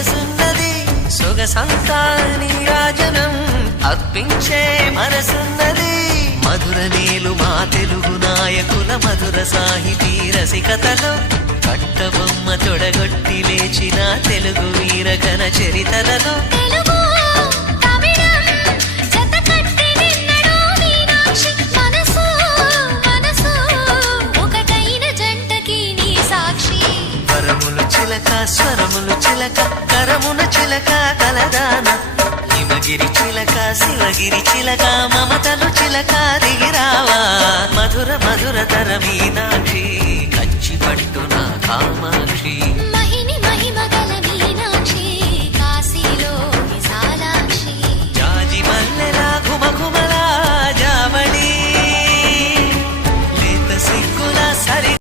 వయసున్నది సొగసంతా నీరాజనం అర్పించే మనసున్నది మధుర నేలు మా తెలుగు నాయకుల మధుర సాహితీ రసికతలో కట్టబొమ్మ తొడగొట్టి లేచిన తెలుగు వీరగణ చరితలలో స్వరములు చిలక కరమున చిలక కలదాన హిమగిరి చిలక శివగిరి చిలక మమతలు చిలక దిగిరావా మధుర మధుర తర మీనాక్షి